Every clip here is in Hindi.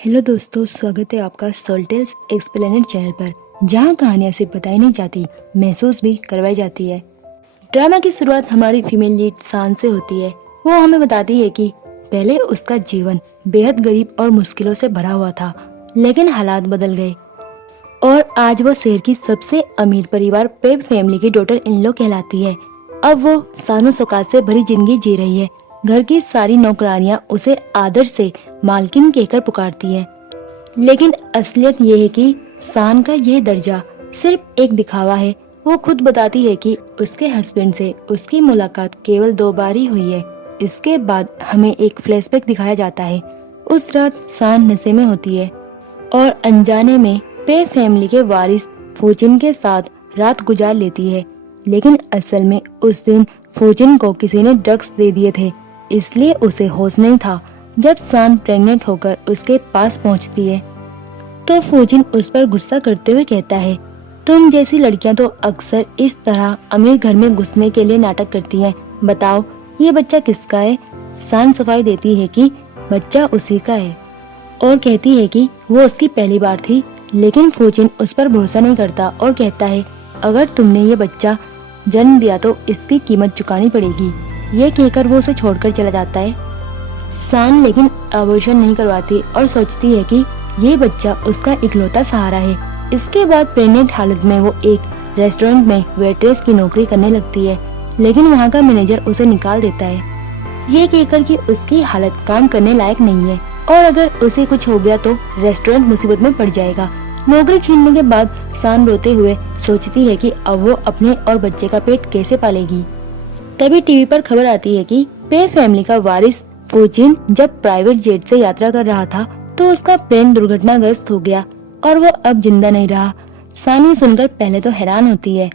हेलो दोस्तों, स्वागत है आपका सोल टेल्स एक्सप्लेनेड चैनल पर, जहां कहानियां सिर्फ बताई नहीं जाती, महसूस भी करवाई जाती है। ड्रामा की शुरुआत हमारी फीमेल लीड सान से होती है। वो हमें बताती है कि पहले उसका जीवन बेहद गरीब और मुश्किलों से भरा हुआ था, लेकिन हालात बदल गए और आज वो शहर की सबसे अमीर परिवार पेब फैमिली की डॉटर इन लॉ कहलाती है। अब वो शानो शौकत से भरी जिंदगी जी रही है। घर की सारी नौकरानियां उसे आदर से मालकिन कहकर पुकारती है, लेकिन असलियत ये है कि सान का ये दर्जा सिर्फ एक दिखावा है। वो खुद बताती है कि उसके हस्बैंड से उसकी मुलाकात केवल 2 बार ही हुई है। इसके बाद हमें एक फ्लैशबैक दिखाया जाता है। उस रात सान नशे में होती है और अनजाने में पे फैमिली के वारिस फूजिन के साथ रात गुजार लेती है, लेकिन असल में उस दिन फूजिन को किसी ने ड्रग्स दे दिए थे, इसलिए उसे होश नहीं था। जब सान प्रेग्नेंट होकर उसके पास पहुंचती है तो फूजिन उस पर गुस्सा करते हुए कहता है, तुम जैसी लड़कियां तो अक्सर इस तरह अमीर घर में घुसने के लिए नाटक करती हैं। बताओ ये बच्चा किसका है? सान सफाई देती है कि बच्चा उसी का है और कहती है कि वो उसकी पहली बार थी, लेकिन फूजिन उस पर भरोसा नहीं करता और कहता है, अगर तुमने ये बच्चा जन्म दिया तो इसकी कीमत चुकानी पड़ेगी। ये कहकर वो उसे छोड़कर चला जाता है। सान लेकिन अबॉर्शन नहीं करवाती और सोचती है कि ये बच्चा उसका इकलौता सहारा है। इसके बाद प्रेग्नेंट हालत में वो एक रेस्टोरेंट में वेट्रेस की नौकरी करने लगती है, लेकिन वहाँ का मैनेजर उसे निकाल देता है, ये कहकर कि उसकी हालत काम करने लायक नहीं है और अगर उसे कुछ हो गया तो रेस्टोरेंट मुसीबत में पड़ जाएगा। नौकरी छीनने के बाद सान रोते हुए सोचती है कि अब वो अपने और बच्चे का पेट कैसे पालेगी। तभी टीवी पर खबर आती है कि पे फैमिली का वारिस फूजिन जब प्राइवेट जेट से यात्रा कर रहा था तो उसका प्लेन दुर्घटनाग्रस्त हो गया और वो अब जिंदा नहीं रहा। सान ये सुनकर पहले तो हैरान होती है,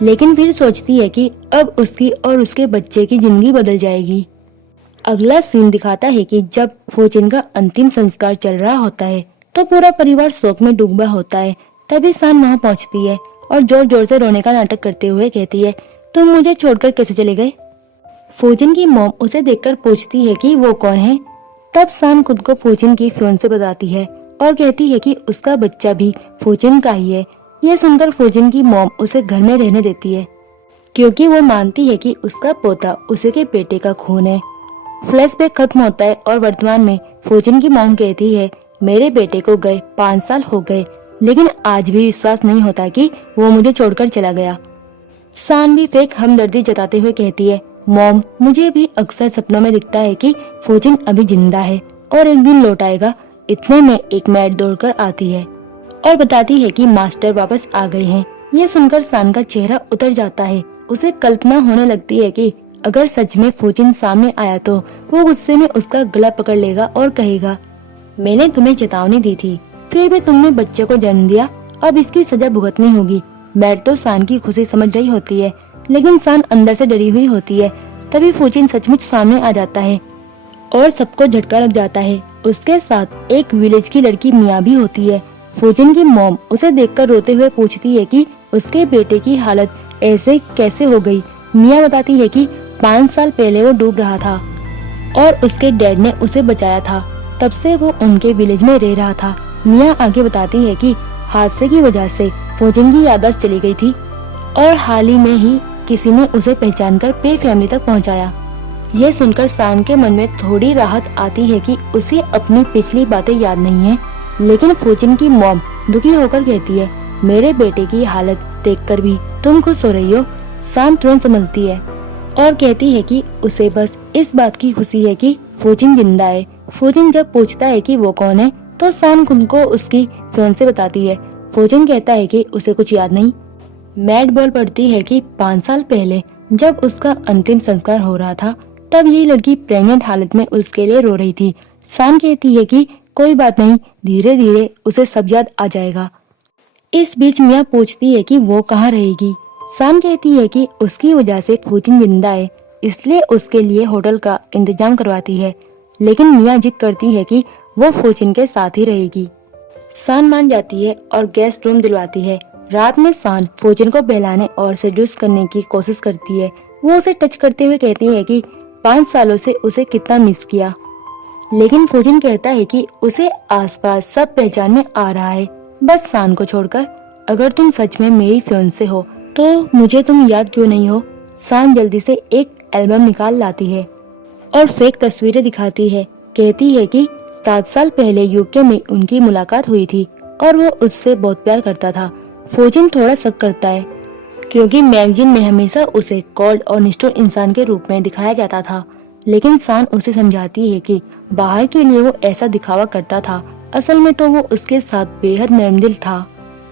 लेकिन फिर सोचती है कि अब उसकी और उसके बच्चे की जिंदगी बदल जाएगी। अगला सीन दिखाता है कि जब फूजिन का अंतिम संस्कार चल रहा होता है तो पूरा परिवार शोक में डूबा होता है। तभी सान वहाँ पहुँचती है और जोर जोर से रोने का नाटक करते हुए कहती है, तुम मुझे छोड़कर कैसे चले गए? फूजिन की मॉम उसे देखकर पूछती है कि वो कौन है। तब सान खुद को फूजिन की फियांसे बताती है और कहती है कि उसका बच्चा भी फूजिन का ही है। यह सुनकर फूजिन की मॉम उसे घर में रहने देती है, क्योंकि वो मानती है कि उसका पोता उसे के बेटे का खून है। फ्लैशबैक खत्म होता है और वर्तमान में फूजिन की मॉम कहती है, मेरे बेटे को गए 5 साल हो गए, लेकिन आज भी विश्वास नहीं होता कि वो मुझे छोड़कर चला गया। सान भी फेक हमदर्दी जताते हुए कहती है, मॉम मुझे भी अक्सर सपनों में दिखता है कि फूजिन अभी जिंदा है और एक दिन लौट आएगा। इतने में एक मैड दौड़कर आती है और बताती है कि मास्टर वापस आ गए हैं। ये सुनकर सान का चेहरा उतर जाता है। उसे कल्पना होने लगती है कि अगर सच में फूजिन सामने आया तो वो गुस्से में उसका गला पकड़ लेगा और कहेगा, मैंने तुम्हें चेतावनी दी थी, फिर भी तुमने बच्चे को जन्म दिया, अब इसकी सजा भुगतनी होगी। मैड तो सान की खुशी समझ रही होती है, लेकिन सान अंदर से डरी हुई होती है। तभी फूजिन सचमुच सामने आ जाता है और सबको झटका लग जाता है। उसके साथ एक विलेज की लड़की मिया भी होती है। फूजिन की मॉम उसे देखकर रोते हुए पूछती है कि उसके बेटे की हालत ऐसे कैसे हो गई। मिया बताती है कि 5 साल पहले वो डूब रहा था और उसके डैड ने उसे बचाया था, तब से वो उनके विलेज में रह रहा था। मिया आगे बताती है कि हादसे की वजह से फूजिन की याददाश्त चली गई थी और हाल ही में ही किसी ने उसे पहचानकर पे फैमिली तक पहुंचाया। यह सुनकर सान के मन में थोड़ी राहत आती है कि उसे अपनी पिछली बातें याद नहीं है, लेकिन फूजिन की मॉम दुखी होकर कहती है, मेरे बेटे की हालत देखकर भी तुम खुश हो रही हो। सान तुरंत संभलती है और कहती है कि उसे बस इस बात की खुशी है कि फूजिन जिंदा है। फूजिन जब पूछता है कि वो कौन है तो सान खुद को उसकी फियांसे बताती है। फूजिन कहता है कि उसे कुछ याद नहीं। मैड बोल पड़ती है कि 5 साल पहले जब उसका अंतिम संस्कार हो रहा था तब ये लड़की प्रेग्नेंट हालत में उसके लिए रो रही थी। सान कहती है कि कोई बात नहीं, धीरे धीरे उसे सब याद आ जाएगा। इस बीच मिया पूछती है कि वो कहाँ रहेगी। सान कहती है कि उसकी वजह से फूजिन जिंदा है, इसलिए उसके लिए होटल का इंतजाम करवाती है, लेकिन मिया जिद करती है कि वो फूजिन के साथ ही रहेगी। सान मान जाती है और गेस्ट रूम दिलवाती है। रात में सान फूजिन को बहलाने और सेड्यूस करने की कोशिश करती है। वो उसे टच करते हुए कहती है कि 5 सालों से उसे कितना मिस किया। लेकिन फूजिन कहता है कि उसे आसपास सब पहचान में आ रहा है, बस सान को छोड़कर। अगर तुम सच में मेरी फियांसे हो तो मुझे तुम याद क्यों नहीं हो? सान जल्दी से एक एल्बम निकाल लाती है और फेक तस्वीरें दिखाती है। कहती है कि 7 साल पहले यूके में उनकी मुलाकात हुई थी और वो उससे बहुत प्यार करता था। फूजिन थोड़ा शक करता है क्योंकि मैगजीन में हमेशा उसे कोल्ड और निष्ठुर इंसान के रूप में दिखाया जाता था। लेकिन सान उसे समझाती है कि बाहर के लिए वो ऐसा दिखावा करता था, असल में तो वो उसके साथ बेहद नरमदिल था।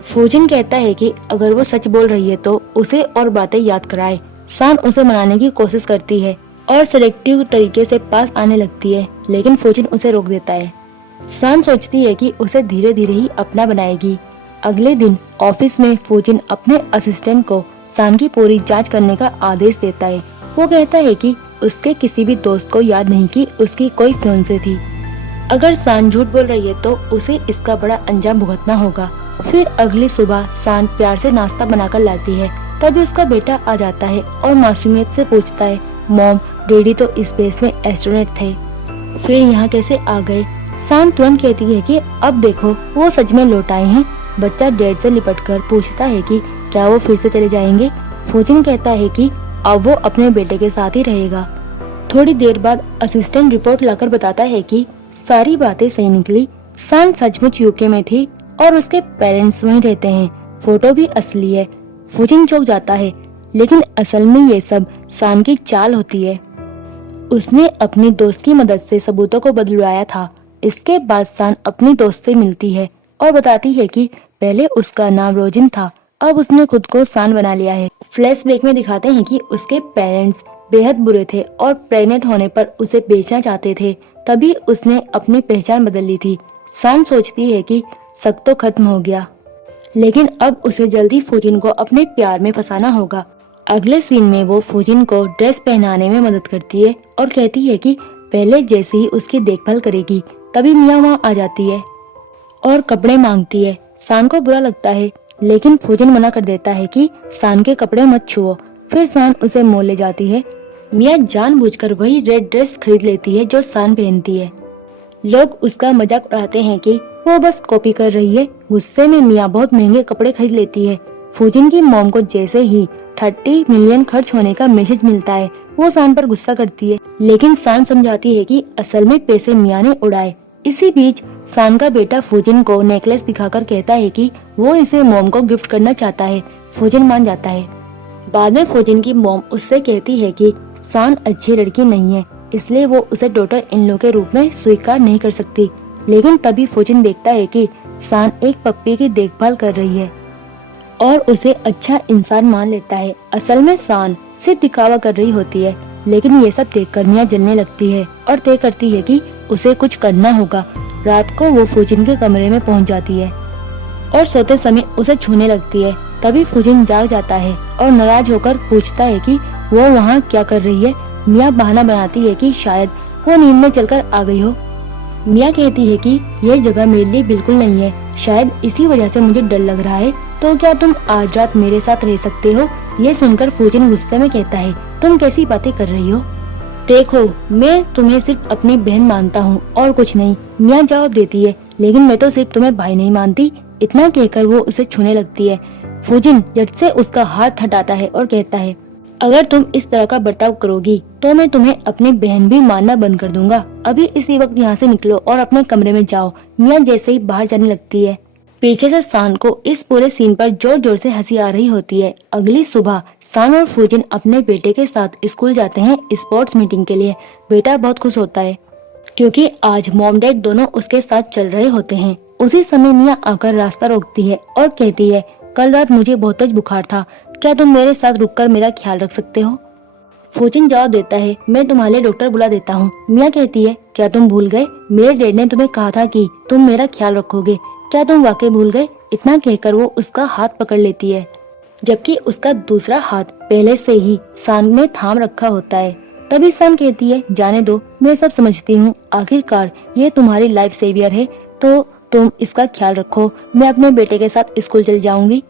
फूजिन कहता है कि अगर वो सच बोल रही है तो उसे और बातें याद कराए। सान उसे मनाने की कोशिश करती है और सिलेक्टिव तरीके से पास आने लगती है, लेकिन फूजिन उसे रोक देता है। सान सोचती है कि उसे धीरे धीरे ही अपना बनाएगी। अगले दिन ऑफिस में फूजिन अपने असिस्टेंट को सान की पूरी जांच करने का आदेश देता है। वो कहता है कि उसके किसी भी दोस्त को याद नहीं कि उसकी कोई फियांसे थी। अगर सान झूठ बोल रही है तो उसे इसका बड़ा अंजाम भुगतना होगा। फिर अगली सुबह सान प्यार से नाश्ता बनाकर लाती है। तभी उसका बेटा आ जाता है और मासूमियत से पूछता है, मॉम, डैडी तो स्पेस में एस्ट्रोनॉट थे, फिर यहाँ कैसे आ गए? सान तुरंत कहती है कि अब देखो वो सच में लौट आए हैं। बच्चा डैड से लिपटकर पूछता है कि क्या वो फिर से चले जाएंगे? फूजिन कहता है कि अब वो अपने बेटे के साथ ही रहेगा। थोड़ी देर बाद असिस्टेंट रिपोर्ट लाकर बताता है कि सारी बातें सही निकली। सान सचमुच यूके में थी और उसके पेरेंट्स वहीं रहते हैं। फोटो भी असली है। फूजिन चौंक जाता है, लेकिन असल में ये सब सान की चाल होती है। उसने अपनी दोस्त की मदद से सबूतों को बदलवाया था। इसके बाद सान अपनी दोस्त से मिलती है और बताती है कि पहले उसका नाम रोजिन था, अब उसने खुद को सान बना लिया है। फ्लैशबैक में दिखाते हैं कि उसके पेरेंट्स बेहद बुरे थे और प्रेग्नेंट होने पर उसे बेचना चाहते थे, तभी उसने अपनी पहचान बदल ली थी। सान सोचती है कि शक तो खत्म हो गया, लेकिन अब उसे जल्दी फूजिन को अपने प्यार में फंसाना होगा। अगले सीन में वो फूजिन को ड्रेस पहनाने में मदद करती है और कहती है कि पहले जैसे ही उसकी देखभाल करेगी। तभी मियाँ वहाँ आ जाती है और कपड़े मांगती है। सान को बुरा लगता है, लेकिन फूजिन मना कर देता है कि सान के कपड़े मत छुओ। फिर सान उसे मॉल ले जाती है। मियाँ जानबूझकर वही रेड ड्रेस खरीद लेती है जो सान पहनती है। लोग उसका मजाक उड़ाते हैं कि वो बस कॉपी कर रही है। गुस्से में मियाँ बहुत महंगे कपड़े खरीद लेती है। फूजिन की मॉम को जैसे ही 30 मिलियन खर्च होने का मैसेज मिलता है, वो सान पर गुस्सा करती है, लेकिन सान समझाती है कि असल में पैसे मियाँ ने उड़ाए। इसी बीच सान का बेटा फूजिन को नेकलेस दिखाकर कहता है कि वो इसे मॉम को गिफ्ट करना चाहता है। फूजिन मान जाता है। बाद में फूजिन की मॉम उससे कहती है कि सान अच्छी लड़की नहीं है, इसलिए वो उसे डॉटर इन लॉ के रूप में स्वीकार नहीं कर सकती। लेकिन तभी फूजिन देखता है कि सान एक पप्पी की देखभाल कर रही है और उसे अच्छा इंसान मान लेता है। असल में सान सिर्फ दिखावा कर रही होती है, लेकिन ये सब देखकर मियाँ जलने लगती है और तय करती है कि उसे कुछ करना होगा। रात को वो फूजिन के कमरे में पहुंच जाती है और सोते समय उसे छूने लगती है। तभी फूजिन जाग जाता है और नाराज होकर पूछता है कि वो वहाँ क्या कर रही है। मियाँ बहाना बनाती है कि शायद वो नींद में चलकर आ गई हो। मियाँ कहती है कि यह जगह मेरे लिए बिल्कुल नहीं है, शायद इसी वजह से मुझे डर लग रहा है, तो क्या तुम आज रात मेरे साथ रह सकते हो? ये सुनकर फूजिन गुस्से में कहता है, तुम कैसी बातें कर रही हो? देखो, मैं तुम्हें सिर्फ अपनी बहन मानता हूँ और कुछ नहीं। मियाँ जवाब देती है, लेकिन मैं तो सिर्फ तुम्हें भाई नहीं मानती। इतना कहकर वो उसे छूने लगती है। फूजिन झट से उसका हाथ हटाता है और कहता है, अगर तुम इस तरह का बर्ताव करोगी तो मैं तुम्हें अपनी बहन भी मानना बंद कर दूंगा। अभी इसी वक्त यहाँ से निकलो और अपने कमरे में जाओ। मियाँ जैसे ही बाहर जाने लगती है, पीछे से सान को इस पूरे सीन पर जोर जोर से हंसी आ रही होती है। अगली सुबह सान और फूजिन अपने बेटे के साथ स्कूल जाते हैं स्पोर्ट्स मीटिंग के लिए। बेटा बहुत खुश होता है क्योंकि आज मॉम डैड दोनों उसके साथ चल रहे होते हैं। उसी समय मियाँ आकर रास्ता रोकती है और कहती है, कल रात मुझे बहुत तेज बुखार था, क्या तुम मेरे साथ रुककर मेरा ख्याल रख सकते हो? फूजिन जवाब देता है, मैं तुम्हारे लिए डॉक्टर बुला देता हूँ। मियाँ कहती है, क्या तुम भूल गए? मेरे डैड ने तुम्हें कहा था कि तुम मेरा ख्याल रखोगे, क्या तुम वाकई भूल गए? इतना कहकर वो उसका हाथ पकड़ लेती है, जबकि उसका दूसरा हाथ पहले से ही सान में थाम रखा होता है। तभी सान कहती है, जाने दो, मैं सब समझती हूँ, आखिरकार ये तुम्हारी लाइफ सेवियर है, तो तुम इसका ख्याल रखो। मैं अपने बेटे के साथ स्कूल चल जाऊंगी।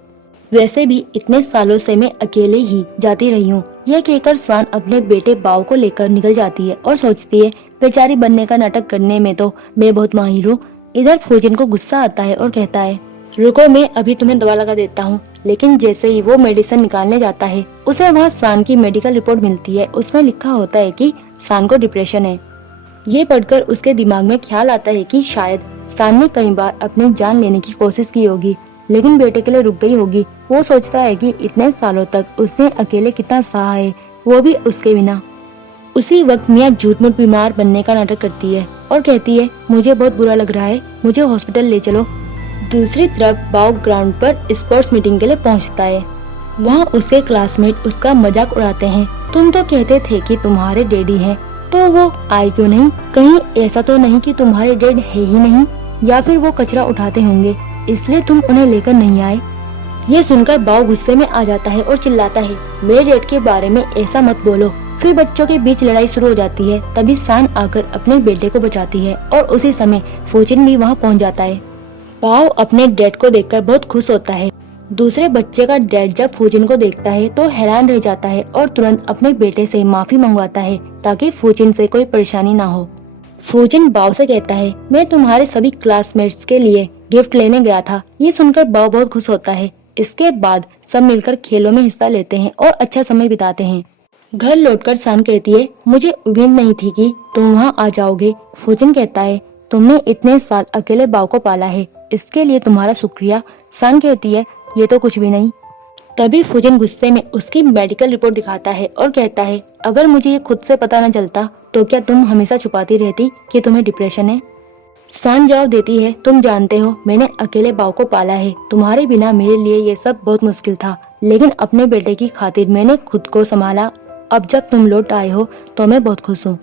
वैसे भी इतने सालों से मैं अकेले ही जाती रही हूँ। यह कहकर सान अपने बेटे बाव को लेकर निकल जाती है और सोचती है बेचारी बनने का नाटक करने में तो मैं बहुत माहिर हूँ। इधर फूजिन को गुस्सा आता है और कहता है रुको, मैं अभी तुम्हें दवा लगा देता हूँ। लेकिन जैसे ही वो मेडिसिन निकालने जाता है उसे वहाँ सान की मेडिकल रिपोर्ट मिलती है। उसमें लिखा होता है कि सान को डिप्रेशन है। ये पढ़कर उसके दिमाग में ख्याल आता है कि शायद सान ने कई बार अपनी जान लेने की कोशिश की होगी, लेकिन बेटे के लिए रुक गई होगी। वो सोचता है कि इतने सालों तक उसने अकेले कितना सहा है, वो भी उसके बिना। उसी वक्त मियाँ झूठ मूठ बीमार बनने का नाटक करती है और कहती है मुझे बहुत बुरा लग रहा है, मुझे हॉस्पिटल ले चलो। दूसरी तरफ बाव ग्राउंड पर स्पोर्ट्स मीटिंग के लिए पहुंचता है। वहाँ उसके क्लासमेट उसका मजाक उड़ाते हैं। तुम तो कहते थे कि तुम्हारे डैडी हैं, तो वो आए क्यों नहीं? कहीं ऐसा तो नहीं कि तुम्हारे डैड है ही नहीं, या फिर वो कचरा उठाते होंगे इसलिए तुम उन्हें लेकर नहीं आए। ये सुनकर बाव गुस्से में आ जाता है और चिल्लाता है मेरे डैड के बारे में ऐसा मत बोलो। फिर बच्चों के बीच लड़ाई शुरू हो जाती है। तभी सान आकर अपने बेटे को बचाती है और उसी समय फूजिन भी वहाँ पहुँच जाता है। बाव अपने डैड को देखकर बहुत खुश होता है। दूसरे बच्चे का डैड जब फूजिन को देखता है तो हैरान रह जाता है और तुरंत अपने बेटे से माफी मंगवाता है ताकि फूजिन से कोई परेशानी ना हो। फूजिन बाव से कहता है मैं तुम्हारे सभी क्लासमेट्स के लिए गिफ्ट लेने गया था। ये सुनकर बाव बहुत खुश होता है। इसके बाद सब मिलकर खेलों में हिस्सा लेते हैं और अच्छा समय बिताते हैं। घर लौटकर सान कहती है मुझे उम्मीद नहीं थी कि तुम वहाँ आ जाओगे। फूजिन कहता है तुमने इतने साल अकेले बाव को पाला है, इसके लिए तुम्हारा शुक्रिया। सान कहती है ये तो कुछ भी नहीं। तभी फूजिन गुस्से में उसकी मेडिकल रिपोर्ट दिखाता है और कहता है अगर मुझे ये खुद से पता न चलता तो क्या तुम हमेशा छुपाती रहती कि तुम्हें डिप्रेशन है? सान जवाब देती है तुम जानते हो मैंने अकेले बाव को पाला है, तुम्हारे बिना मेरे लिए ये सब बहुत मुश्किल था, लेकिन अपने बेटे की खातिर मैंने खुद को संभाला। अब जब तुम लौट आए हो तो मैं बहुत खुश हूँ।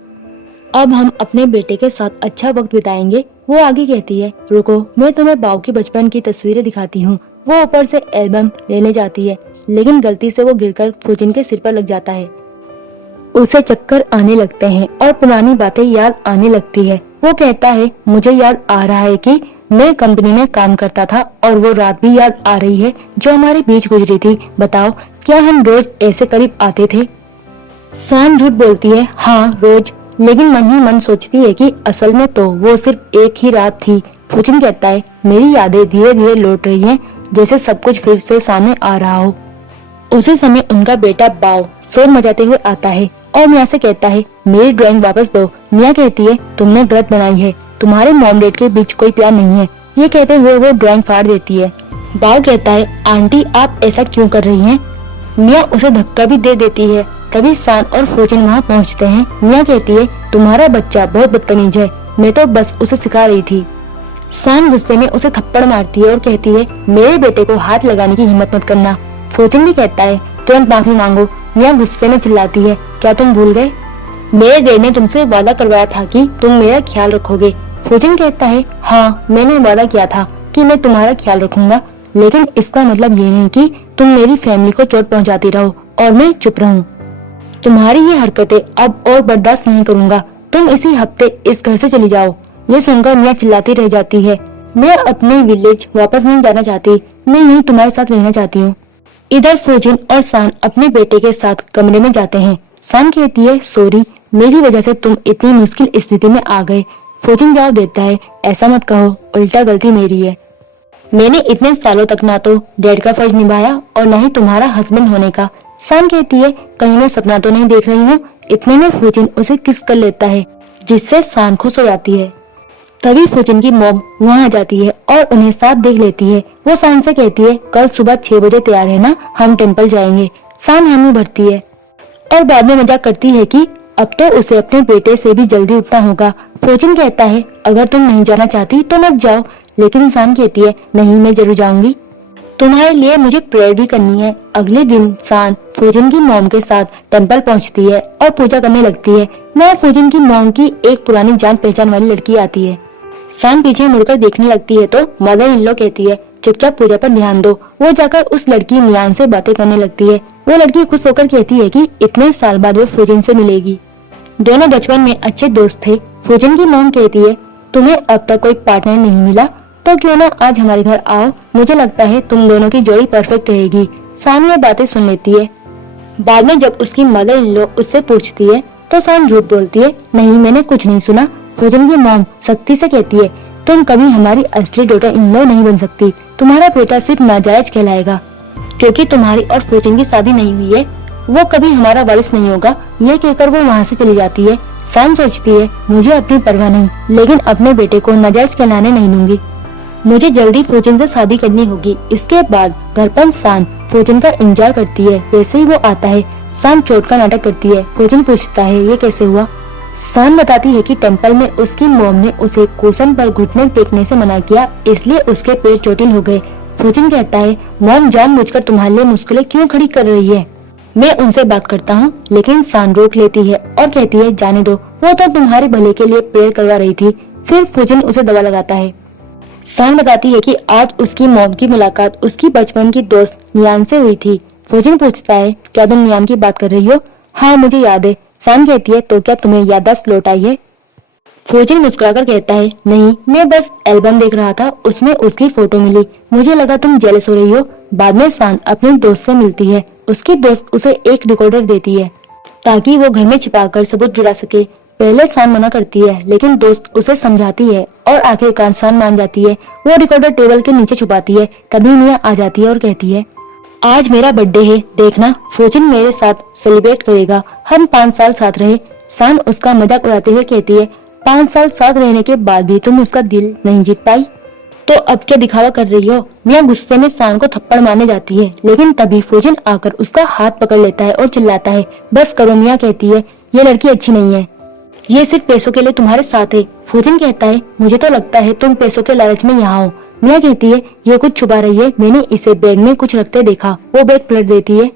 अब हम अपने बेटे के साथ अच्छा वक्त बिताएंगे। वो आगे कहती है रुको, मैं तुम्हें बाव की बचपन की तस्वीरें दिखाती हूँ। वो ऊपर से एल्बम लेने जाती है, लेकिन गलती से वो गिरकर फूजिन के सिर पर लग जाता है। उसे चक्कर आने लगते हैं और पुरानी बातें याद आने लगती है। वो कहता है मुझे याद आ रहा है कि मैं कंपनी में काम करता था और वो रात भी याद आ रही है जो हमारे बीच गुजरी थी। बताओ क्या हम रोज ऐसे करीब आते थे? सान झूठ बोलती है हाँ रोज, लेकिन मन ही मन सोचती है कि असल में तो वो सिर्फ एक ही रात थी। फूजिन कहता है मेरी यादें धीरे धीरे लौट रही हैं, जैसे सब कुछ फिर से सामने आ रहा हो। उसी समय उनका बेटा बाव शोर मचाते हुए आता है और मियाँ से कहता है मेरी ड्राइंग वापस दो। मियाँ कहती है तुमने गलत बनाई है, तुम्हारे मॉम डैड के बीच कोई प्यार नहीं है। ये कहते हुए वो ड्राइंग फाड़ देती है। बाव कहता है आंटी आप ऐसा क्यों कर रही हैं? मियाँ उसे धक्का भी दे देती है। तभी सान और फूजिन वहाँ पहुँचते हैं। मियाँ कहती है तुम्हारा बच्चा बहुत बदतमीज है, मैं तो बस उसे सिखा रही थी। सान गुस्से में उसे थप्पड़ मारती है और कहती है मेरे बेटे को हाथ लगाने की हिम्मत मत करना। फूजिन भी कहता है तुरंत माफी मांगो। मियाँ गुस्से में चिल्लाती है क्या तुम भूल गए? मेरे डैड ने तुमसे वादा करवाया था कि तुम मेरा ख्याल रखोगे। फूजिन कहता है हाँ मैंने वादा किया था कि मैं तुम्हारा ख्याल रखूंगा, लेकिन इसका मतलब ये नहीं कि तुम मेरी फैमिली को चोट पहुंचाती रहो और मैं चुप रहूं। तुम्हारी ये हरकतें अब और बर्दाश्त नहीं करूंगा। तुम इसी हफ्ते इस घर से चली जाओ। ये सुनकर मियाँ चिल्लाती रह जाती है मैं अपने विलेज वापस नहीं जाना चाहती, मैं यहीं तुम्हारे साथ रहना चाहती हूँ। इधर फूजिन और सान अपने बेटे के साथ कमरे में जाते हैं। सान कहती है सॉरी, मेरी वजह से तुम इतनी मुश्किल स्थिति में आ गए। फूजिन जवाब देता है ऐसा मत कहो, उल्टा गलती मेरी है। मैंने इतने सालों तक ना तो डैड का फर्ज निभाया और न ही तुम्हारा हस्बैंड होने का। सान कहती है कहीं मैं सपना तो नहीं देख रही हूँ। इतने में फूजिन उसे किस कर लेता है, जिससे सान खुश हो जाती है। तभी फूजिन की मॉम वहाँ आ जाती है और उन्हें साथ देख लेती है। वो सान से कहती है कल सुबह 6 बजे तैयार है ना, हम टेम्पल जाएंगे। सान हामी भरती है और बाद में मजाक करती है कि अब तो उसे अपने बेटे से भी जल्दी उठना होगा। फूजिन कहता है अगर तुम नहीं जाना चाहती तो मत जाओ, लेकिन सान कहती है नहीं मैं जरूर जाऊंगी, तुम्हारे लिए मुझे प्रेयर भी करनी है। अगले दिन सान फूजिन की मॉम के साथ टेम्पल पहुंचती है और पूजा करने लगती है। वहाँ फूजिन की मॉम की एक पुरानी जान पहचान वाली लड़की आती है। सान पीछे मुड़कर देखने लगती है तो मदर इन लॉ कहती है चुपचाप पूजा पर ध्यान दो। वो जाकर उस लड़की नियान से बातें करने लगती है। वो लड़की खुश होकर कहती है कि इतने साल बाद वो फूजिन से मिलेगी। दोनों बचपन में अच्छे दोस्त थे। फूजिन की मॉम कहती है तुम्हें अब तक कोई पार्टनर नहीं मिला, तो क्यों ना आज हमारे घर आओ, मुझे लगता है तुम दोनों की जोड़ी परफेक्ट रहेगी। सान ये बातें सुन लेती है। बाद में जब उसकी मदर इन लॉ उससे पूछती है तो सान झूठ बोलती है, नहीं मैंने कुछ नहीं सुना। फौजन की मॉम सख्ती से कहती है, तुम कभी हमारी असली डॉटर इन लॉ नहीं बन सकती, तुम्हारा बेटा सिर्फ नाजायज कहलाएगा, क्योंकि तुम्हारी और फौजन की शादी नहीं हुई है, वो कभी हमारा वारिस नहीं होगा। ये कहकर वो वहाँ से चली जाती है। सान सोचती है, मुझे अपनी परवाह नहीं, लेकिन अपने बेटे को नाजायज कहलाने नहीं दूंगी। मुझे जल्दी फौजन से शादी करनी होगी। इसके बाद घर पर सान फौजन का इंतजार करती है। जैसे ही वो आता है, सान चोट का नाटक करती है। फौजन पूछता है, ये कैसे हुआ? सान बताती है कि टेंपल में उसकी मॉम ने उसे कुशन पर घुटने टेकने से मना किया, इसलिए उसके पैर चोटिल हो गए। फौजन कहता है, मॉम जानबूझकर तुम्हारे लिए मुश्किलें क्यों खड़ी कर रही है? मैं उनसे बात करता हूँ। लेकिन सान रोक लेती है और कहती है, जाने दो, वो तो तुम्हारे भले के लिए प्रेयर करवा रही थी। फिर फौजन उसे दवा लगाता है। सान बताती है कि आज उसकी मॉम की मुलाकात उसकी बचपन की दोस्त नियान से हुई थी। फौजन पूछता है, क्या तुम नियान की बात कर रही हो? हाँ मुझे याद है। सान कहती है, तो क्या तुम्हें याददाश्त लौट आई है? फौजन मुस्कुराकर कहता है, नहीं मैं बस एल्बम देख रहा था, उसमें उसकी फोटो मिली, मुझे लगा तुम जेलस हो रही हो। बाद में सान अपनी दोस्त से मिलती है। उसकी दोस्त उसे एक रिकॉर्डर देती है ताकि वो घर में छिपाकर सबूत जुड़ा सके। पहले सान मना करती है, लेकिन दोस्त उसे समझाती है और आखिरकार सान मान जाती है। वो रिकॉर्डर टेबल के नीचे छुपाती है। तभी मिया आ जाती है और कहती है, आज मेरा बर्थडे है, देखना फौजन मेरे साथ सेलिब्रेट करेगा, हम 5 साल साथ रहे। सान उसका मजाक उड़ाते हुए कहती है, 5 साल साथ रहने के बाद भी तुम उसका दिल नहीं जीत पाई, तो अब क्या दिखावा कर रही हो? मिया गुस्से में सान को थप्पड़ मारने जाती है, लेकिन तभी फौजन आकर उसका हाथ पकड़ लेता है और चिल्लाता है, बस करो। मिया कहती है, ये लड़की अच्छी नहीं है, ये सिर्फ पैसों के लिए तुम्हारे साथ है। फौजन कहता है, मुझे तो लगता है तुम पैसों के लालच में यहाँ हो। मिया कहती है, ये कुछ छुपा रही है, मैंने इसे बैग में कुछ रखते देखा। वो बैग पलट देती है,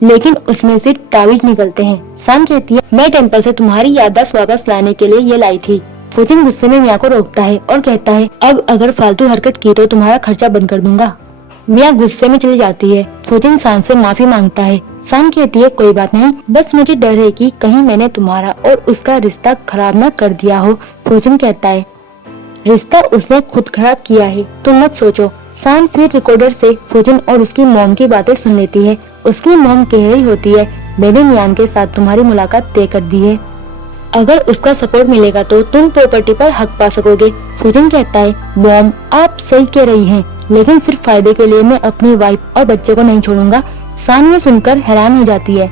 लेकिन उसमें से तावीज निकलते हैं। सान कहती है, मैं टेंपल से तुम्हारी याददाश्त वापस लाने के लिए ये लाई थी। फौजन गुस्से में मिया को रोकता है और कहता है, अब अगर फालतू हरकत की तो तुम्हारा खर्चा बंद कर दूंगा। मिया गुस्से में चली जाती है। फौजन सान से माफी मांगता है। सान कहती है, कोई बात नहीं, बस मुझे डर है कि कहीं मैंने तुम्हारा और उसका रिश्ता खराब न कर दिया हो। फौजन कहता है, रिश्ता उसने खुद खराब किया है, तुम मत सोचो। सान फिर रिकॉर्डर से फौजन और उसकी मॉम की बातें सुन लेती है। उसकी मॉम कह रही होती है, मैंने नियान के साथ तुम्हारी मुलाकात तय कर दी है, अगर उसका सपोर्ट मिलेगा तो तुम प्रॉपर्टी पर हक पा सकोगे। फौजन कहता है, मॉम आप सही कह रही हैं, लेकिन सिर्फ फायदे के लिए मैं अपनी वाइफ और बच्चे को नहीं छोड़ूंगा। सान ये सुनकर हैरान हो जाती है।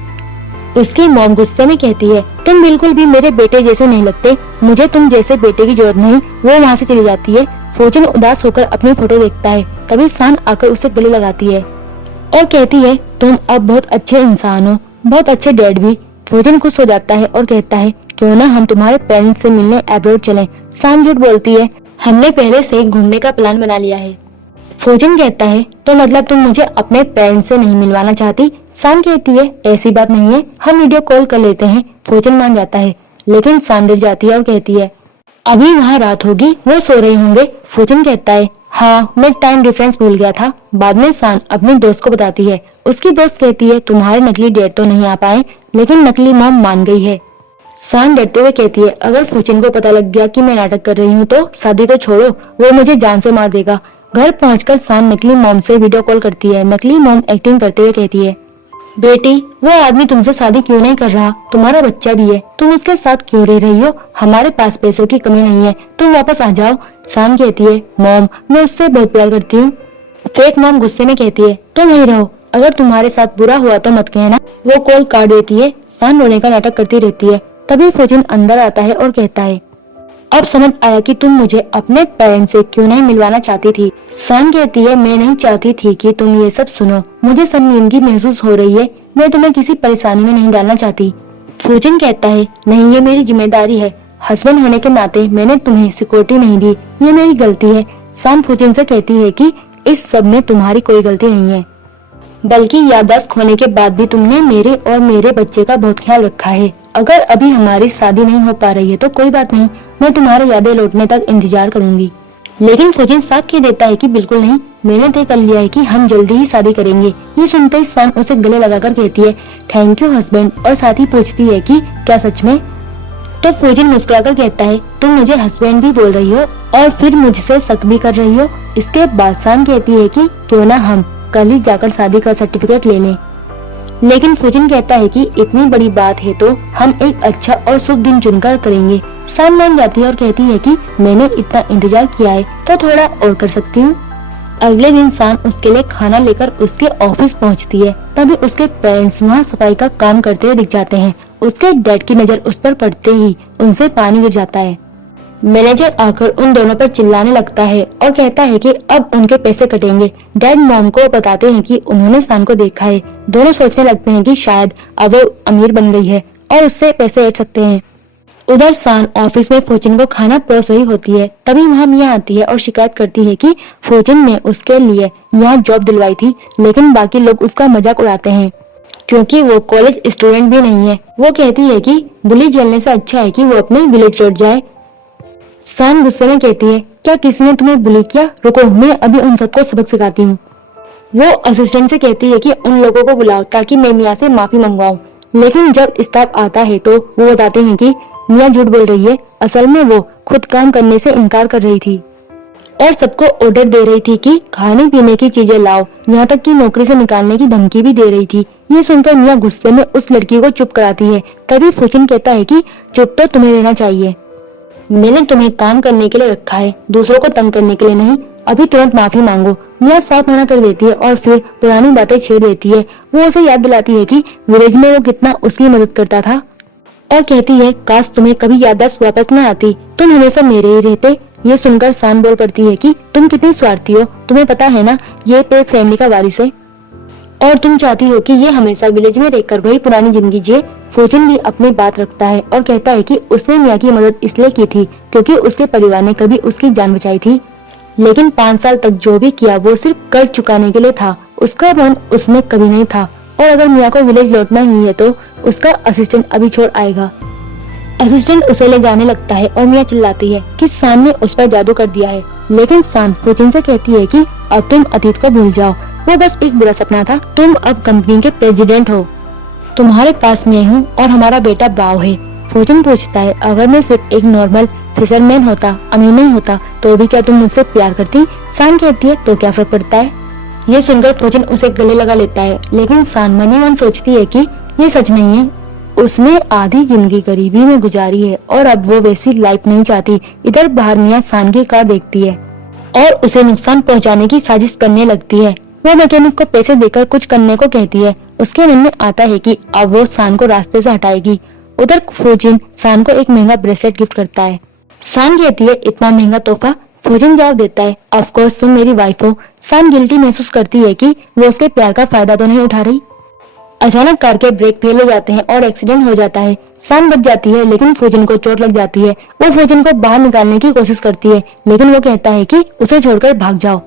उसकी मॉम गुस्से में कहती है, तुम बिल्कुल भी मेरे बेटे जैसे नहीं लगते, मुझे तुम जैसे बेटे की जरूरत नहीं। वो वहाँ से चली जाती है। फौजन उदास होकर अपनी फोटो देखता है। तभी सान आकर उसे गले लगाती है और कहती है, तुम अब बहुत अच्छे इंसान हो, बहुत अच्छे डैड भी। फौजन खुश हो जाता है और कहता है, क्यों ना हम तुम्हारे पेरेंट्स से मिलने अब्रॉड चलें। सान झूठ बोलती है, हमने पहले से घूमने का प्लान बना लिया है। फौजन कहता है, तो मतलब तुम मुझे अपने पेरेंट्स से नहीं मिलवाना चाहती? सान कहती है, ऐसी बात नहीं है, हम वीडियो कॉल कर लेते हैं। फौजन मान जाता है, लेकिन सान डर जाती है और कहती है, अभी वहाँ रात होगी, वो सो रहे होंगे। फौजन कहता है, हाँ मैं टाइम डिफरेंस भूल गया था। बाद में सान अपनी दोस्त को बताती है। उसकी दोस्त कहती है, तुम्हारे नकली डैड तो नहीं आ पाए, लेकिन नकली मॉम मान गई है। सान डरते हुए कहती है, अगर फौजन को पता लग गया कि मैं नाटक कर रही हूँ तो शादी तो छोड़ो, वो मुझे जान से मार देगा। घर पहुंचकर सान नकली मॉम से वीडियो कॉल करती है। नकली मॉम एक्टिंग करते हुए कहती है, बेटी वो आदमी तुमसे शादी क्यों नहीं कर रहा, तुम्हारा बच्चा भी है, तुम उसके साथ क्यों रह रही हो? हमारे पास पैसों की कमी नहीं है, तुम वापस आ जाओ। सान कहती है, मॉम मैं उससे बहुत प्यार करती हूँ। फेक मॉम गुस्से में कहती है, तुम वहीं रहो, अगर तुम्हारे साथ बुरा हुआ तो मत कहना। वो कॉल काट देती है। सान रोने का नाटक करती रहती है। तभी फौजन अंदर आता है और कहता है, अब समझ आया कि तुम मुझे अपने पेरेंट्स से क्यों नहीं मिलवाना चाहती थी। सान कहती है, मैं नहीं चाहती थी कि तुम ये सब सुनो, मुझे शर्मिंदगी महसूस हो रही है, मैं तुम्हें किसी परेशानी में नहीं डालना चाहती। फौजन कहता है, नहीं ये मेरी जिम्मेदारी है, हस्बैंड होने के नाते मैंने तुम्हें सिक्योरिटी नहीं दी, ये मेरी गलती है। सान फौजन से कहती है कि इस सब में तुम्हारी कोई गलती नहीं है, बल्कि याददाश्त खोने के बाद भी तुमने मेरे और मेरे बच्चे का बहुत ख्याल रखा है। अगर अभी हमारी शादी नहीं हो पा रही है तो कोई बात नहीं, मैं तुम्हारी यादें लौटने तक इंतजार करूंगी। लेकिन फौजन साफ कह देता है कि बिल्कुल नहीं, मैंने तय कर लिया है कि हम जल्दी ही शादी करेंगे। ये सुनते ही सान उसे गले लगाकर कहती है, थैंक यू हस्बैंड, और साथ ही पूछती है कि क्या सच में? तो फूजिन मुस्कुराकर कहता है, तुम मुझे हस्बैंड भी बोल रही हो और फिर मुझसे शक भी कर रही हो। इसके बाद शान कहती है कि क्यों ना हम कल ही जाकर शादी का सर्टिफिकेट ले लें। लेकिन फूजिन कहता है कि इतनी बड़ी बात है तो हम एक अच्छा और शुभ दिन चुनकर करेंगे। शान मान जाती है और कहती है कि मैंने इतना इंतजार किया है तो थोड़ा और कर सकती हूँ। अगले दिन शान उसके लिए खाना लेकर उसके ऑफिस पहुँचती है। तभी उसके पेरेंट्स वहाँ सफाई का काम करते हुए दिख जाते हैं। उसके डैड की नजर उस पर पड़ते ही उनसे पानी गिर जाता है। मैनेजर आकर उन दोनों पर चिल्लाने लगता है और कहता है कि अब उनके पैसे कटेंगे। डैड मॉम को बताते हैं कि उन्होंने शान को देखा है। दोनों सोचने लगते हैं कि शायद अब वो अमीर बन गई है और उससे पैसे ऐड सकते हैं। उधर शान ऑफिस में फूजिन को खाना परोस रही होती है। तभी वहाँ मिया आती है और शिकायत करती है कि फूजिन ने उसके लिए यहाँ जॉब दिलवाई थी, लेकिन बाकी लोग उसका मजाक उड़ाते हैं क्योंकि वो कॉलेज स्टूडेंट भी नहीं है। वो कहती है कि बुली झेलने से अच्छा है कि वो अपने विलेज लौट जाए। शान गुस्से में कहती है, क्या किसी ने तुम्हें बुली किया? रुको, मैं अभी उन सबको सबक सिखाती हूँ। वो असिस्टेंट से कहती है कि उन लोगों को बुलाओ ताकि मैं मिया से माफी मंगवाऊं। लेकिन जब स्टाफ आता है तो वो बताते हैं कि मिया झूठ बोल रही है, असल में वो खुद काम करने से इनकार कर रही थी और सबको ऑर्डर दे रही थी कि खाने पीने की चीजें लाओ, यहाँ तक कि नौकरी से निकालने की धमकी भी दे रही थी। ये सुनकर मिया गुस्से में उस लड़की को चुप कराती है। तभी फूजिन कहता है कि चुप तो तुम्हें रहना चाहिए, मैंने तुम्हें काम करने के लिए रखा है, दूसरों को तंग करने के लिए नहीं। अभी तुरंत माफी मांगो। मिया साफ मना कर देती है और फिर पुरानी बातें छेड़ देती है। वो उसे याद दिलाती है कि विलेज में वो कितना उसकी मदद करता था और कहती है, काश तुम्हें कभी याददाश्त वापस न आती, तुम हमेशा मेरे ही रहते। ये सुनकर शान बोल पड़ती है कि तुम कितनी स्वार्थी हो, तुम्हें पता है ना ये पे फैमिली का वारिस है और तुम चाहती हो कि ये हमेशा विलेज में रहकर वही पुरानी जिंदगी जिए। फूजिन भी अपनी बात रखता है और कहता है कि उसने मिया की मदद इसलिए की थी क्योंकि उसके परिवार ने कभी उसकी जान बचाई थी, लेकिन 5 साल तक जो भी किया वो सिर्फ कर्ज चुकाने के लिए था। उसका मन उसमें कभी नहीं था और अगर मिया को विलेज लौटना ही है तो उसका असिस्टेंट अभी छोड़ आएगा। असिस्टेंट उसे ले जाने लगता है और मिया चिल्लाती है कि शान ने उस पर जादू कर दिया है। लेकिन शान फूजिन से कहती है कि अब तुम अतीत को भूल जाओ, वो बस एक बुरा सपना था, तुम अब कंपनी के प्रेसिडेंट हो, तुम्हारे पास मैं हूँ और हमारा बेटा बाव है। फूजिन पूछता है, अगर मैं सिर्फ एक नॉर्मल फिशरमैन होता, अमीर नहीं होता, तो भी क्या तुम मुझसे प्यार करती? शान कहती है, तो क्या फर्क पड़ता है? ये सुनकर फूजिन उसे गले लगा लेता है, लेकिन शान मन ही मन सोचती है कि ये सच नहीं है। उसने आधी जिंदगी गरीबी में गुजारी है और अब वो वैसी लाइफ नहीं चाहती। इधर बाहर मिया शान की कार देखती है और उसे नुकसान पहुंचाने की साजिश करने लगती है। वो मैकेनिक को पैसे देकर कुछ करने को कहती है। उसके मन में आता है कि अब वो शान को रास्ते से हटाएगी। उधर फूजिन शान को एक महंगा ब्रेसलेट गिफ्ट करता है। शान कहती है, इतना महंगा तोहफा? फूजिन जवाब देता है, ऑफ कोर्स तुम मेरी वाइफ हो। शान गिल्टी महसूस करती है कि वो उसके प्यार का फायदा तो नहीं उठा रही। अचानक कार के ब्रेक फेल हो जाते हैं और एक्सीडेंट हो जाता है। शान बच जाती है लेकिन फूजिन को चोट लग जाती है। वो फूजिन को बाहर निकालने की कोशिश करती है लेकिन वो कहता है कि उसे छोड़कर भाग जाओ।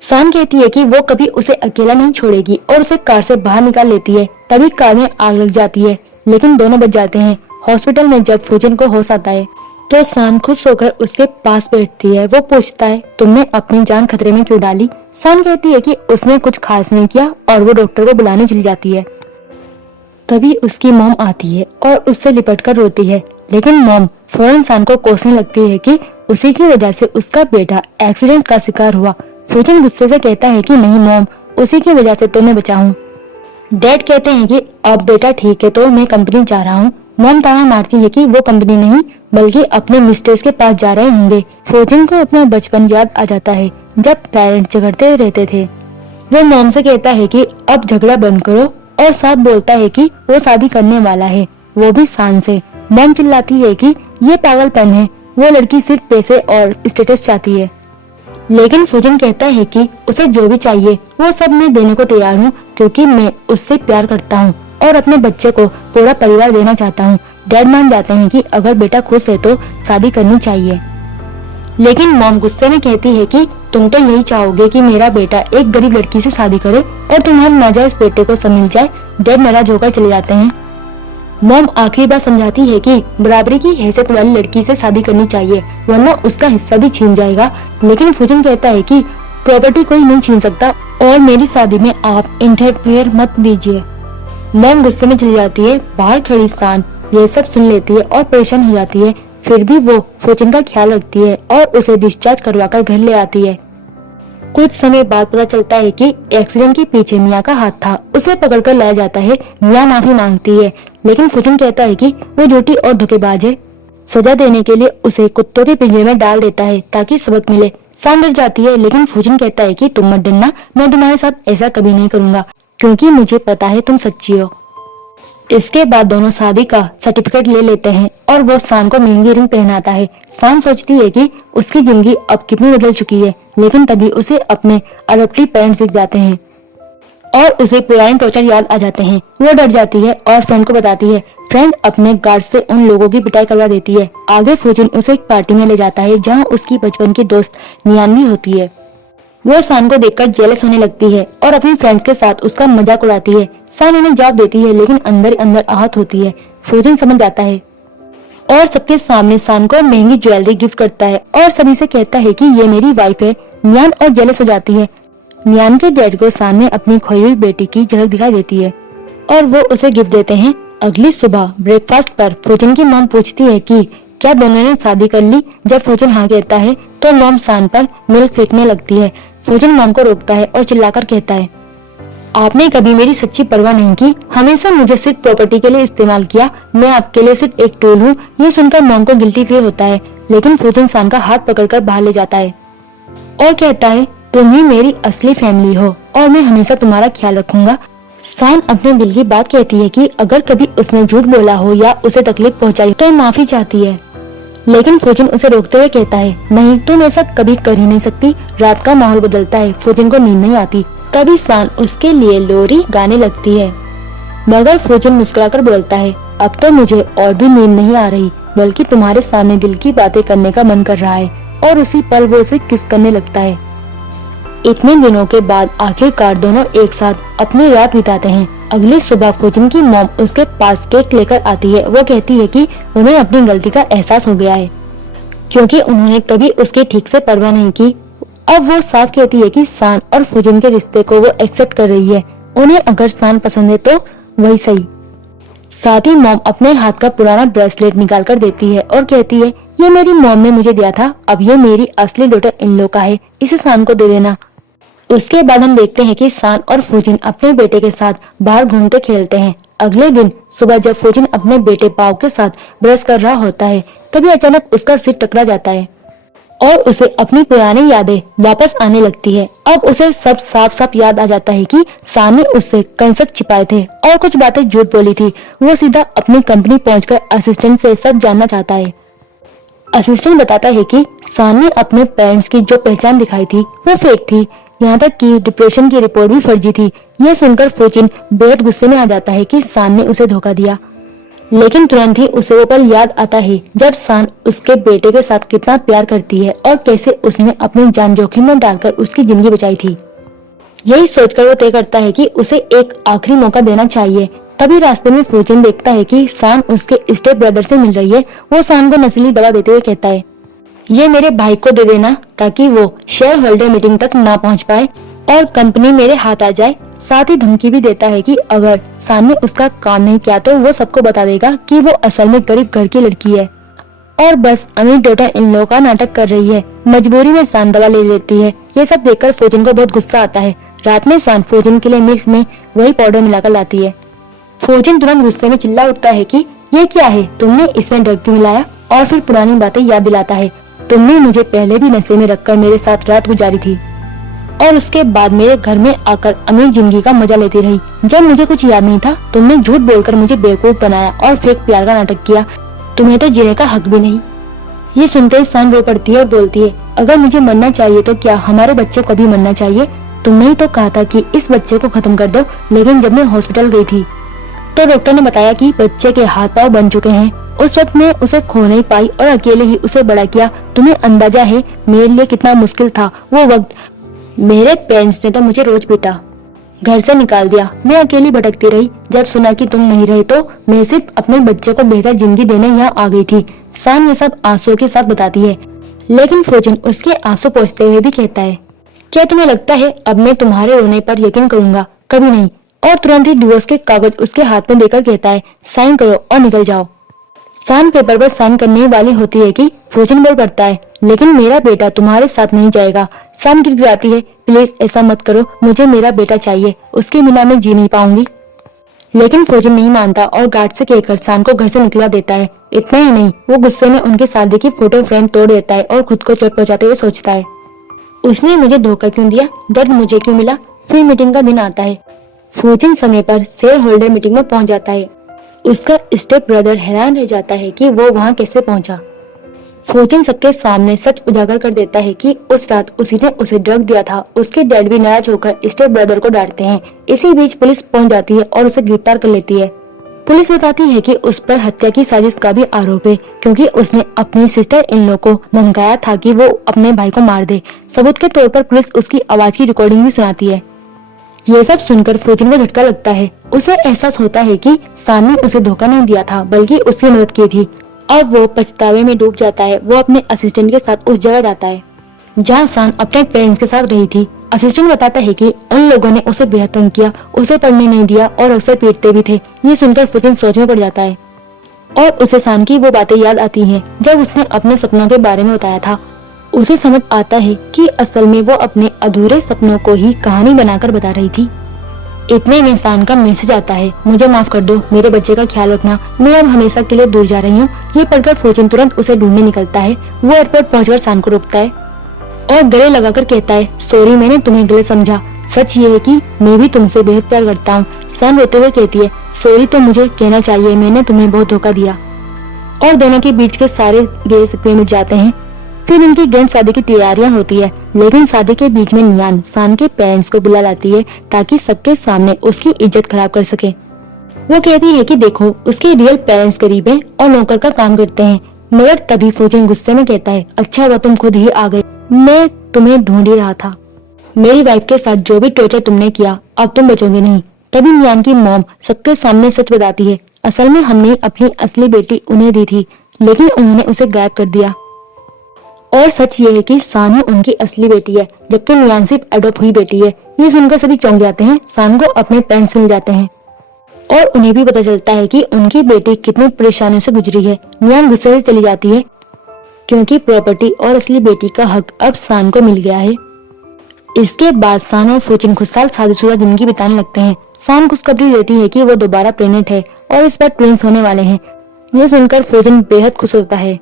शान कहती है कि वो कभी उसे अकेला नहीं छोड़ेगी और उसे कार से बाहर निकाल लेती है। तभी कार में आग लग जाती है लेकिन दोनों बच जाते हैं। हॉस्पिटल में जब फूजिन को होश आता है तो शान खुश होकर उसके पास बैठती है। वो पूछता है, तुमने अपनी जान खतरे में क्यों डाली? शान कहती है कि उसने कुछ खास नहीं किया और वो डॉक्टर को बुलाने चली जाती है। तभी उसकी मॉम आती है और उससे लिपटकर रोती है, लेकिन मॉम फौरन शान को कोसने लगती है कि उसी की वजह से उसका बेटा एक्सीडेंट का शिकार हुआ। फूजिन गुस्से से कहता है कि नहीं मॉम, उसी की वजह से तो मैं बचा हूँ। डैड कहते हैं कि अब बेटा ठीक है तो मैं कंपनी जा रहा हूँ। मॉम ताना मारती है कि वो कंपनी नहीं बल्कि अपने मिस्ट्रेस के पास जा रहे होंगे। फूजिन को अपना बचपन याद आ जाता है जब पेरेंट्स झगड़ते रहते थे। वो मॉम से कहता है कि अब झगड़ा बंद करो और साफ बोलता है कि वो शादी करने वाला है, वो भी शान से। मॉम चिल्लाती है कि ये पागलपन है, वो लड़की सिर्फ पैसे और स्टेटस चाहती है। लेकिन फूजिन कहता है कि उसे जो भी चाहिए वो सब मैं देने को तैयार हूँ क्योंकि मैं उससे प्यार करता हूँ और अपने बच्चे को पूरा परिवार देना चाहता हूँ। डैड मान जाते हैं कि अगर बेटा खुश है तो शादी करनी चाहिए। लेकिन मॉम गुस्से में कहती है कि तुम तो यही चाहोगे कि मेरा बेटा एक गरीब लड़की से शादी करे और तुम्हारे नाजायज बेटे को सब मिल जाए। डैड नाराज होकर चले जाते हैं। मॉम आखिरी बार समझाती है कि बराबरी की हैसियत वाली लड़की से शादी करनी चाहिए वरना उसका हिस्सा भी छीन जाएगा। लेकिन फूजिन कहता है कि प्रॉपर्टी कोई नहीं छीन सकता और मेरी शादी में आप इंटरफेयर मत दीजिए। मॉम गुस्से में चली जाती है। बाहर खड़ी शान ये सब सुन लेती है और परेशान हो जाती है। फिर भी वो फौजन का ख्याल रखती है और उसे डिस्चार्ज करवाकर घर ले आती है। कुछ समय बाद पता चलता है कि एक्सीडेंट के पीछे मियाँ का हाथ था। उसे पकड़कर लाया जाता है। मियाँ माफी मांगती है, लेकिन फौजन कहता है कि वो झूठी और धोखेबाज है। सजा देने के लिए उसे कुत्तों के पिंजरे में डाल देता है ताकि सबक मिले। शान डर जाती है, लेकिन फौजन कहता है कि तुम मत डरना, मैं तुम्हारे साथ ऐसा कभी नहीं करूंगा, क्योंकि मुझे पता है तुम सच्ची हो। इसके बाद दोनों शादी का सर्टिफिकेट ले लेते हैं और वो शान को महंगी रिंग पहनाता है। शान सोचती है कि उसकी जिंदगी अब कितनी बदल चुकी है, लेकिन तभी उसे अपने अडॉप्टिव पेरेंट्स दिख जाते हैं और उसे पुराने टॉर्चर याद आ जाते हैं। वो डर जाती है और फ्रेंड को बताती है। फ्रेंड अपने गार्ड से उन लोगों की पिटाई करवा देती है। आगे फौजन उसे एक पार्टी में ले जाता है जहाँ उसकी बचपन की दोस्त मियान भी होती है। वो शान को देखकर जेलस होने लगती है और अपनी फ्रेंड्स के साथ उसका मजाक उड़ाती है। शान उन्हें जवाब देती है, लेकिन अंदर अंदर आहत होती है। फौजन समझ जाता है और सबके सामने शान को महंगी ज्वेलरी गिफ्ट करता है और सभी से कहता है कि ये मेरी वाइफ है। मियान और जेलस हो जाती है। मियान के डैड को शान में अपनी खोई हुई बेटी की झलक दिखाई देती है और वो उसे गिफ्ट देते हैं। अगली सुबह ब्रेकफास्ट पर फौजन की मॉम पूछती है कि क्या दोनों ने शादी कर ली। जब फौजन हाँ कहता है तो मॉम शान पर मिल्क फेंकने लगती है। फौजन मॉम को रोकता है और चिल्लाकर कहता है, आपने कभी मेरी सच्ची परवाह नहीं की, हमेशा मुझे सिर्फ प्रॉपर्टी के लिए इस्तेमाल किया, मैं आपके लिए सिर्फ एक टूल हूँ। ये सुनकर मॉम को गिल्टी फील होता है, लेकिन फौजन शान का हाथ पकड़कर बाहर ले जाता है और कहता है, तुम ही मेरी असली फैमिली हो और मैं हमेशा तुम्हारा ख्याल रखूंगा। शान अपने दिल की बात कहती है कि अगर कभी उसने झूठ बोला हो या उसे तकलीफ पहुंचाई तो माफी चाहती है, लेकिन फौजन उसे रोकते हुए कहता है, नहीं, तुम ऐसा कभी कर ही नहीं सकती। रात का माहौल बदलता है। फौजन को नींद नहीं आती। तभी शान उसके लिए लोरी गाने लगती है, मगर फौजन मुस्कुराकर बोलता है, अब तो मुझे और भी नींद नहीं आ रही, बल्कि तुम्हारे सामने दिल की बातें करने का मन कर रहा है। और उसी पल वो उसे किस करने लगता है। इतने दिनों के बाद आखिरकार दोनों एक साथ अपनी रात बिताते हैं। अगली सुबह फौजन की मॉम उसके पास केक लेकर आती है। वो कहती है कि उन्हें अपनी गलती का एहसास हो गया है, क्योंकि उन्होंने कभी उसकी ठीक से परवाह नहीं की। अब वो साफ कहती है कि शान और फौजन के रिश्ते को वो एक्सेप्ट कर रही है। उन्हें अगर शान पसंद है तो वही सही। साथ ही मॉम अपने हाथ का पुराना ब्रेसलेट निकाल कर देती है और कहती है, ये मेरी मॉम ने मुझे दिया था, अब ये मेरी असली डॉटर इन लो का है, इसे शान को दे देना। उसके बाद हम देखते हैं कि शान और फौजन अपने बेटे के साथ बाहर घूमते खेलते हैं। अगले दिन सुबह जब फौजन अपने बेटे पाव के साथ ब्रश कर रहा होता है, तभी अचानक उसका सिर टकरा जाता है और उसे अपनी पुरानी यादें वापस आने लगती है। अब उसे सब साफ साफ याद आ जाता है कि शान ने उससे कंसक छिपाए थे और कुछ बातें झूठ बोली थी। वो सीधा अपनी कंपनी पहुंचकर असिस्टेंट से सब जानना चाहता है। असिस्टेंट बताता है कि शान ने अपने पेरेंट्स की जो पहचान दिखाई थी वो फेक थी, यहाँ तक कि डिप्रेशन की रिपोर्ट भी फर्जी थी। यह सुनकर फौजन बेहद गुस्से में आ जाता है कि शान ने उसे धोखा दिया, लेकिन तुरंत ही उसे वो पल याद आता है जब शान उसके बेटे के साथ कितना प्यार करती है और कैसे उसने अपनी जान जोखिम में डालकर उसकी जिंदगी बचाई थी। यही सोचकर वो तय करता है कि उसे एक आखिरी मौका देना चाहिए। तभी रास्ते में फौजन देखता है कि शान उसके स्टेप ब्रदर से मिल रही है। वो शान को नस्ली दवा देते हुए कहता है, ये मेरे भाई को दे देना ताकि वो शेयर होल्डर मीटिंग तक ना पहुंच पाए और कंपनी मेरे हाथ आ जाए। साथ ही धमकी भी देता है कि अगर शान ने उसका काम नहीं किया तो वो सबको बता देगा कि वो असल में गरीब घर की लड़की है और बस अमीर डॉटर इन लोगों का नाटक कर रही है। मजबूरी में शान दवा ले लेती है। ये सब देखकर फौजन को बहुत गुस्सा आता है। रात में शान फौजन के लिए मिल्क में वही पाउडर मिलाकर लाती है। फौजन तुरंत गुस्से में चिल्ला उठता है कि ये क्या है, तुमने इसमें ड्रग क्यों मिलाया, और फिर पुरानी बातें याद दिलाता है। तुमने मुझे पहले भी नशे में रखकर मेरे साथ रात गुजारी थी और उसके बाद मेरे घर में आकर अमीर जिंदगी का मजा लेती रही। जब मुझे कुछ याद नहीं था तुमने झूठ बोलकर मुझे बेवकूफ बनाया और फेक प्यार का नाटक किया। तुम्हें तो जीने का हक भी नहीं। ये सुनते ही शान रो पड़ती है और बोलती है, अगर मुझे मरना चाहिए तो क्या हमारे बच्चे को भी मरना चाहिए? तुमने ही तो कहा था कि इस बच्चे को खत्म कर दो, लेकिन जब मैं हॉस्पिटल गई थी तो डॉक्टर ने बताया कि बच्चे के हाथ पांव बन चुके हैं। उस वक्त मैं उसे खो नहीं पाई और अकेले ही उसे बड़ा किया। तुम्हें अंदाजा है मेरे लिए कितना मुश्किल था वो वक्त। मेरे पेरेंट्स ने तो मुझे रोज पीटा, घर से निकाल दिया, मैं अकेली भटकती रही। जब सुना कि तुम नहीं रहे तो मैं सिर्फ अपने बच्चे को बेहतर जिंदगी देने यहाँ आ गई थी। शान ये सब आंसू के साथ बताती है, लेकिन फौजन उसके आंसू पोंछते हुए भी कहता है, क्या तुम्हें लगता है अब मैं तुम्हारे रोने पर यकीन करूंगा? कभी नहीं। और तुरंत ही डिवोर्स के कागज उसके हाथ में देकर कहता है, साइन करो और निकल जाओ। सान पेपर पर साइन करने वाली होती है कि फौजन बोल पड़ता है, लेकिन मेरा बेटा तुम्हारे साथ नहीं जाएगा। सान गिड़गिड़ाती है, प्लीज ऐसा मत करो, मुझे मेरा बेटा चाहिए, उसके बिना मैं जी नहीं पाऊंगी। लेकिन फौजन नहीं मानता और गार्ड से कहकर सान को घर से निकलवा देता है। इतना ही नहीं, वो गुस्से में उनकी शादी की फोटो फ्रेम तोड़ देता है और खुद को चोट पहुंचाते हुए सोचता है, उसने मुझे धोखा क्यों दिया, दर्द मुझे क्यों मिला। फिर मीटिंग का दिन आता है। फौजन समय पर शेयर होल्डर मीटिंग में पहुंच जाता है। उसका स्टेप ब्रदर हैरान रह जाता है कि वो वहां कैसे पहुंचा। फौजन सबके सामने सच उजागर कर देता है कि उस रात उसी ने उसे ड्रग दिया था। उसके डैड भी नाराज होकर स्टेप ब्रदर को डांटते हैं। इसी बीच पुलिस पहुंच जाती है और उसे गिरफ्तार कर लेती है। पुलिस बताती है कि उस पर हत्या की साजिश का भी आरोप है, क्योंकि उसने अपनी सिस्टर इन लॉ को धमकाया था कि वो अपने भाई को मार दे। सबूत के तौर पर पुलिस उसकी आवाज की रिकॉर्डिंग भी सुनाती है। ये सब सुनकर फौजन को झटका लगता है। उसे एहसास होता है कि सान ने उसे धोखा नहीं दिया था, बल्कि उसकी मदद की थी। अब वो पछतावे में डूब जाता है। वो अपने असिस्टेंट के साथ उस जगह जाता है जहाँ सान अपने पेरेंट्स के साथ रही थी। असिस्टेंट बताता है कि उन लोगों ने उसे बेहद तंग किया, उसे पढ़ने नहीं दिया और अक्सर पीटते भी थे। ये सुनकर फौजन सोच में पड़ जाता है और उसे सान की वो बातें याद आती हैं जब उसने अपने सपनों के बारे में बताया था। उसे समझ आता है कि असल में वो अपने अधूरे सपनों को ही कहानी बनाकर बता रही थी। इतने में सान का मैसेज आता है, मुझे माफ कर दो, मेरे बच्चे का ख्याल रखना, मैं अब हमेशा के लिए दूर जा रही हूँ। ये पढ़कर फौजन तुरंत उसे ढूंढने निकलता है। वो एयरपोर्ट पहुंचकर सान को रोकता है और गले लगाकर कहता है, सॉरी, मैंने तुम्हें गलत समझा। सच ये है कि मैं भी तुमसे बेहद प्यार करता हूँ। सान रोते हुए कहती है, सॉरी तो मुझे कहना चाहिए, मैंने तुम्हें बहुत धोखा दिया। और दोनों के बीच के सारे गिले शिकवे मिट जाते हैं। फिर उनकी ग्रैंड शादी की तैयारियां होती है, लेकिन शादी के बीच में नियान सान के पेरेंट्स को बुला लाती है ताकि सबके सामने उसकी इज्जत खराब कर सके। वो कहती है कि देखो, उसके रियल पेरेंट्स गरीब हैं और नौकर का काम करते हैं। मगर तभी फौजन गुस्से में कहता है, अच्छा हुआ तुम खुद ही आ गए, मैं तुम्हें ढूंढ ही रहा था। मेरी वाइफ के साथ जो भी टॉर्चर तुमने किया, अब तुम बचोगे नहीं। तभी नियान की मॉम सबके सामने सच बताती है, असल में हमने अपनी असली बेटी उन्हें दी थी, लेकिन उन्होंने उसे गायब कर दिया। और सच ये है कि सान ही उनकी असली बेटी है, जबकि नियान सिर्फ अडॉप्ट हुई बेटी है। ये सुनकर सभी चौंक जाते हैं। सान को अपने पेरेंट्स मिल जाते हैं और उन्हें भी पता चलता है कि उनकी बेटी कितनी परेशानियों से गुजरी है। नियान गुस्से से चली जाती है क्योंकि प्रॉपर्टी और असली बेटी का हक अब सान को मिल गया है। इसके बाद सान और फौजन खुशहाल शादीशुदा जिंदगी बिताने लगते हैं। सान खुशखबरी देती है कि वो दोबारा प्रेग्नेंट है और इस बार ट्विंस होने वाले हैं। ये सुनकर फौजन बेहद खुश होता है।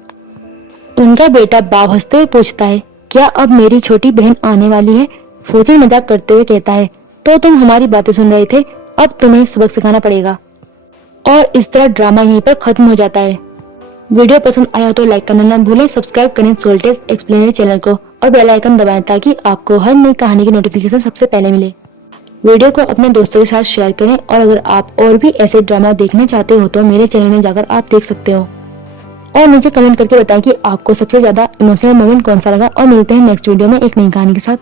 उनका बेटा बाब हंसते हुए पूछता है, क्या अब मेरी छोटी बहन आने वाली है? फौजन मजाक करते हुए कहता है, तो तुम हमारी बातें सुन रहे थे, अब तुम्हें सबक सिखाना पड़ेगा। और इस तरह ड्रामा यहीं पर खत्म हो जाता है। वीडियो पसंद आया तो लाइक करना ना भूलें, सब्सक्राइब करें सोल्टेज एक्सप्लेनर चैनल को और बेल आइकन दबाएं ताकि आपको हर नई कहानी की नोटिफिकेशन सबसे पहले मिले। वीडियो को अपने दोस्तों के साथ शेयर करें और अगर आप और भी ऐसे ड्रामा देखना चाहते हो तो मेरे चैनल में जाकर आप देख सकते हो। और मुझे कमेंट करके बताएं कि आपको सबसे ज्यादा इमोशनल मोमेंट कौन सा लगा। और मिलते हैं नेक्स्ट वीडियो में एक नई कहानी के साथ।